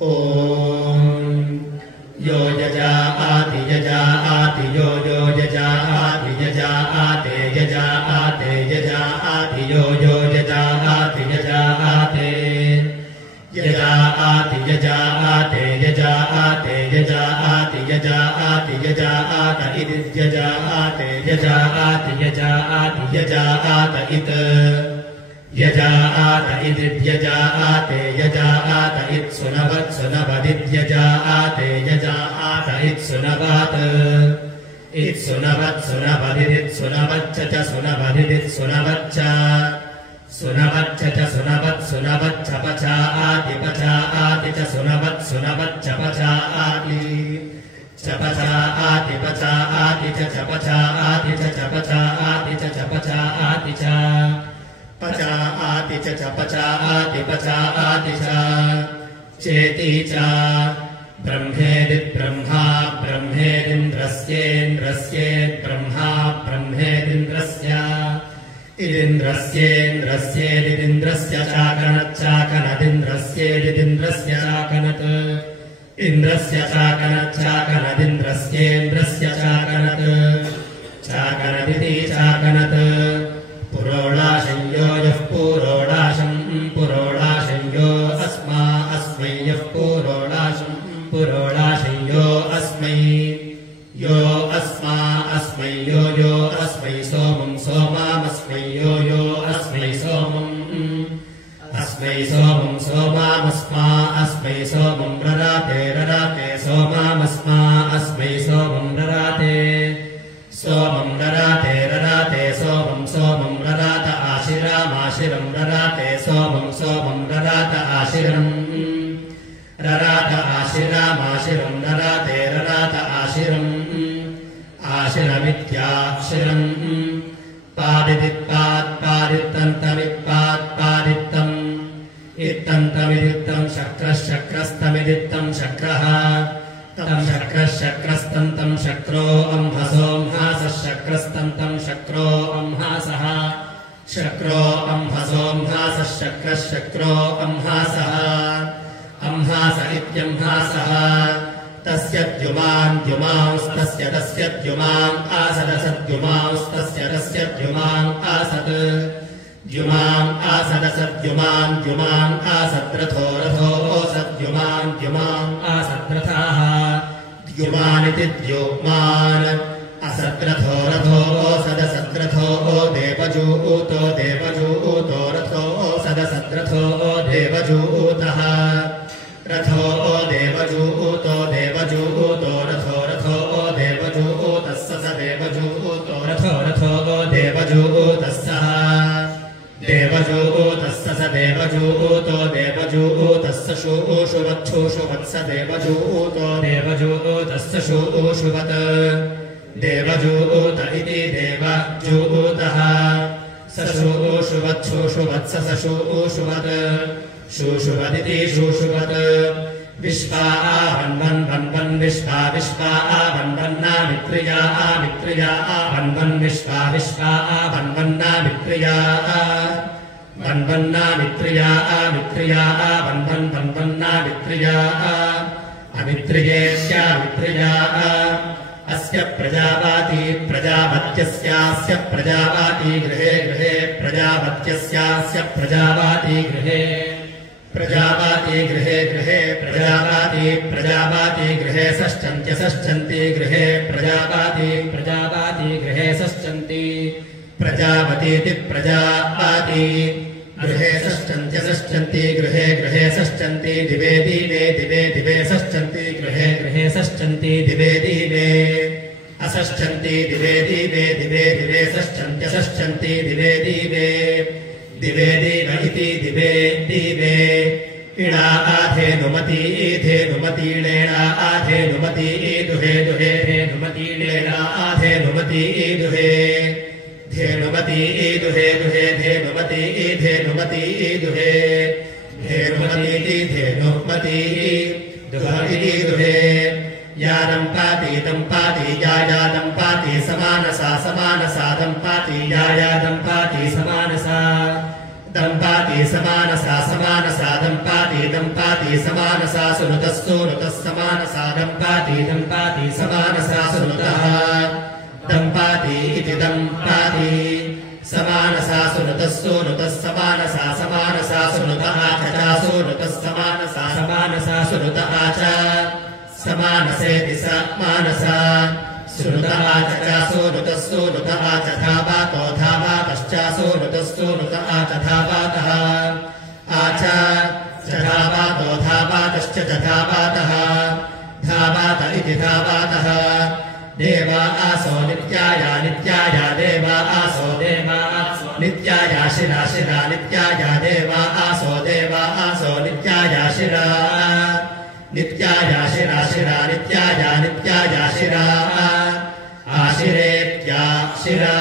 ॐ यो यजाति यजाति यो यजाति यजाते यजाते यजाति यो यजाति यजाते यजाति यजाते यजाते यजाति यजाति यजात इति यजाते यजाति यजाति यजात इत यजात इति यजाते यजात इत सुनवत् सुनवदित्यजाते यजात इत सुनवत् इत सुनवत् सुनवदित् सुनवच्च च सुनवदित् सुनवच्च सुनवच्च च सुनवत् सुनवच्च पचाति पचाति च सुनवत् सुनवच्च पचाति च पचाति पचाति च पचाति च पचाति च पचाति च पचाति च पचाति पचाति च चेति च ब्रह्मेदि ब्रह्मा ब्रह्मेदिन्द्रस्येन्द्रस्येत् ब्रह्मा ब्रह्मेदिन्द्रस्य इदिन्द्रस्येन्द्रस्येदिन्द्रस्य चाकनच्चाकनदिन्द्रस्येदिन्द्रस्य चाकनत् इन्द्रस्य चाकनच्चाकनदिन्द्रस्येन्द्रस्य चाकनत् चाकनदिति चाकनत् पुरोडाशंयो यः पुरोडाशं पुरोडाशंयो अस्मा अस्मै यः पुरोडाशं पुरोडाशंयो अस्मै यो अस्मा अस्मै यो अस्मै सोमं सोमामस्मै यो अस्मै सोमम् अस्मै सोमं सोमामस्मा अस्मै सोमं रराते रराते सोमामस्मा अस्मै सोमं रराते सोमं रराते रराते सोमं सोमं ररात आशिरामाशिरं रराते सोमं सोमं ररात आशिरम् ररात आशिरामाशिरं रराते ररात आशिरम् आशिरमित्याक्षिरम् पादित्तन्तमित्पादित्तम् इत्तन्तमिदित्तं शक्रः शक्रस्तमिदित्तं शक्रः तं शक्रः शक्रस्तन्तं शक्रो अंहसोऽंहासः शक्रस्तन्तं शक्रो अंहासः शक्रो अंहसोऽंहासः शक्रः शक्रो अंहासः अंहास इत्यंहासः तस्य द्युमान् द्युमांस्तस्य तस्य द्युमान् आसदसद्युमांस्तस्य तस्य द्युमान् आसत् द्युमान् आसदसद्युमान् द्युमान् आसद्रथो रथो सद्युमान् द्युमान् आसद्रथाः द्युमानिति द्युमान् असद्रथो रथो सदसद्रथो देवजूतो देवजूतो रथो सदसद्रथो देवजूतः रथो देवजूतो देवजूतो रथो रथो देवजूतस्य स देवजूतो रथो रथो देवजूतस्य देवजूतस्य स देवजूतो देवजूतस्य शूषुवत्सुषुवत्स देवजूतो देवजूतस्य शूषुवत् देवजूत इति देवजूतः स शूषुवत्सुषुवत्स स शूषुवत् शूषुवदिति शूषुवत् विश्वा आवन्वन् वन्वन् विश्वा विश्वा आवन्वन्नामित्रिया आमित्रिया आवन्वन् विश्वा विश्वा आवन्वन्नामित्रिया वन्वन्नामित्रिया आमित्रिया आवन्वन् वन्वन्नामित्रिया अमित्रियेष्यामित्रिया अस्य प्रजावाती प्रजावत्यस्यास्य प्रजावाती गृहे गृहे प्रजावत्यस्यास्य प्रजावाती गृहे प्रजावाती गृहे गृहे प्रजावाती प्रजावाती गृहे षष्ठन्त्य षष्ठन्ति गृहे प्रजावाती प्रजावाती गृहे षष्ठन्ति प्रजावतीति प्रजावाती गृहे षष्ठन्त्य षष्ठन्ति गृहे गृहे षष्ठन्ति दिवे दिवे दिवे दिवे षष्ठन्ति गृहे गृहे षष्ठन्ति दिवे दिवे अषष्ठन्ति दिवे दिवे दिवे दिवे षष्ठन्त्य षष्ठन्ति दिवे दिवे दिवे दिव इति दिवे दिवे इणा आधेनुमती धेनुमतीणेणा आधेनुमती दुहे दुहे धेनुमतीणेणा आधेनुमती दुहे धेनुमती दुहे दुहे धेनुमती धेनुमती दुहे धेनुमती धेनुमती दुहे दुहे यादं पाति यायादं पाति समानसा समानसा दं पाति यायादं पाति समानसा दम्पाति समानसा समानसा दम्पाति दम्पाति समानसा सुनुतः सुनुतः समानसा दम्पाति दम्पाति समानसा सुनुतः दम्पाति इति दम्पाति समानसा सुनुतः सुनुतः समानसा समानसा सुनुतः च सुनुतः समानसा समानसा सुनुतः च समानसेति समानसा सुनुतः च सुनुतः सुनुतः च धावातो धावातश्च सुनुतः सुनुतः च धावातः आच धावातो धावातश्च धावातः धावात इति धावातः देवा आसो नित्याया नित्याया देवा आसो देवा आसो नित्याया शिरा शिरा नित्याया देवा आसो नित्याया शिरा नित्याया शिरा शिरा नित्याया नित्याया शिरा आशिरेत्या शिरा